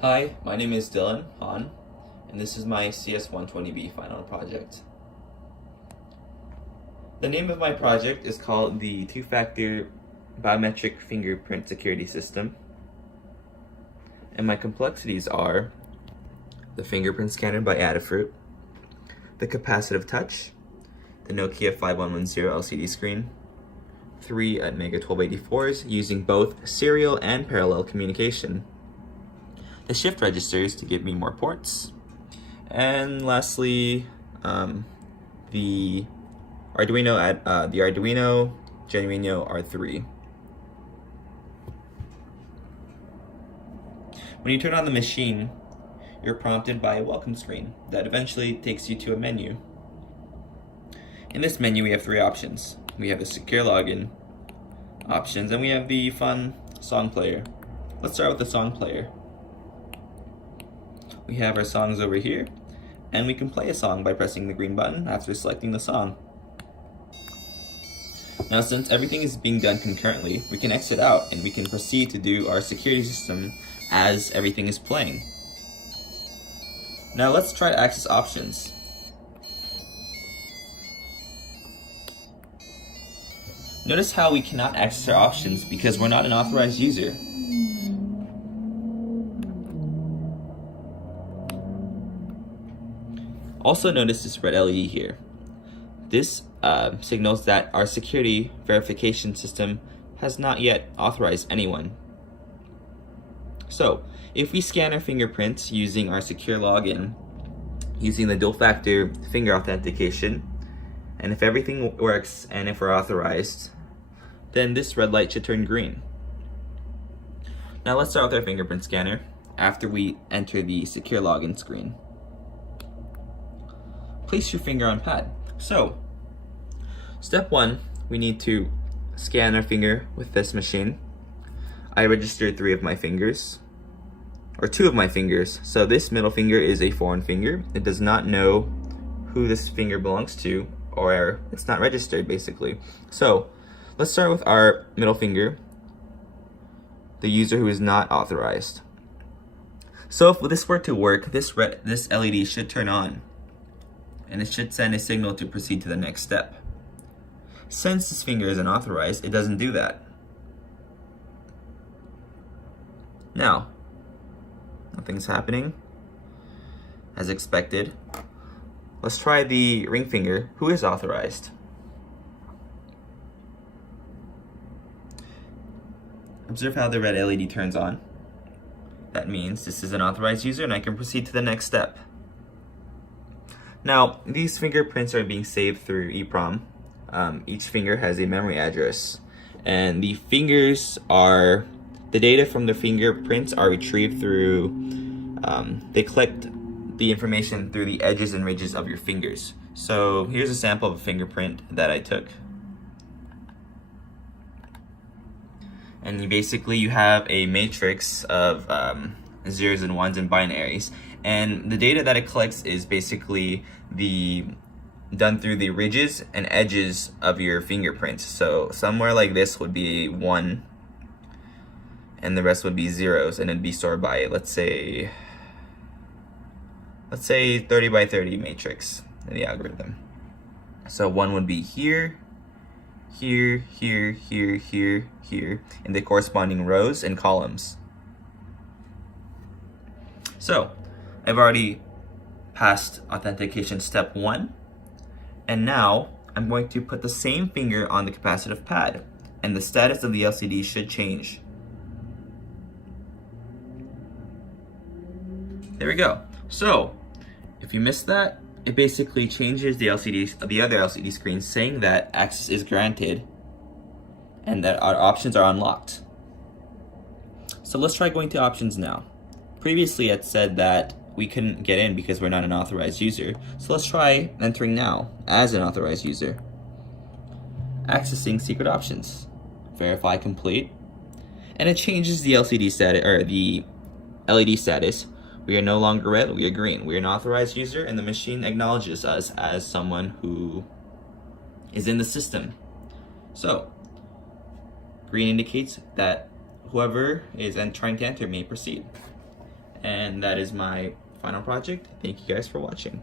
Hi, my name is Dylan Han, and this is my CS120B final project. The name of my project is called the Two-Factor Biometric Fingerprint Security System, and my complexities are the fingerprint scanner by Adafruit, the capacitive touch, the Nokia 5110 LCD screen, 3 Atmega 1284s using both serial and parallel communication, the shift registers to give me more ports, and lastly, the Arduino Genuino R3. When you turn on the machine, you're prompted by a welcome screen that eventually takes you to a menu. In this menu, we have 3 options. We have the secure login options, and we have the fun song player. Let's start with the song player. We have our songs over here, and we can play a song by pressing the green button after selecting the song. Now, since everything is being done concurrently, we can exit out and we can proceed to do our security system as everything is playing. Now let's try to access options. Notice how we cannot access our options because we're not an authorized user. Also notice this red LED here. This signals that our security verification system has not yet authorized anyone. So, if we scan our fingerprints using our secure login, using the dual-factor finger authentication, and if everything works and if we're authorized, then this red light should turn green. Now let's start with our fingerprint scanner after we enter the secure login screen. Place your finger on pad. So, step 1, we need to scan our finger with this machine. I registered 3 of my fingers, or 2 of my fingers. So this middle finger is a foreign finger. It does not know who this finger belongs to, or it's not registered basically. So let's start with our middle finger, the user who is not authorized. So if this were to work, this LED should turn on, and it should send a signal to proceed to the next step. Since this finger is unauthorized, it doesn't do that. Now, nothing's happening as expected. Let's try the ring finger, who is authorized. Observe how the red LED turns on. That means this is an authorized user and I can proceed to the next step. Now, these fingerprints are being saved through EEPROM. Each finger has a memory address, and the data from the fingerprints are retrieved through, they collect the information through the edges and ridges of your fingers. So here's a sample of a fingerprint that I took. And you have a matrix of zeros and ones and binaries. And the data that it collects is basically done through the ridges and edges of your fingerprints. So somewhere like this would be 1, and the rest would be zeros, and it'd be stored by, let's say 30 by 30 matrix in the algorithm. So 1 would be here, here, here, here, here, here, in the corresponding rows and columns. So I've already passed authentication step 1, and now I'm going to put the same finger on the capacitive pad, and the status of the LCD should change. There we go. So if you missed that, it basically changes the other LCD screen, saying that access is granted and that our options are unlocked. So let's try going to options now. Previously it said that we couldn't get in because we're not an authorized user. So let's try entering now as an authorized user. Accessing secret options. Verify complete. And it changes the LCD status, or the LED status. We are no longer red, we are green. We are an authorized user, and the machine acknowledges us as someone who is in the system. So green indicates that whoever is trying to enter may proceed. And that is my final project. Thank you guys for watching.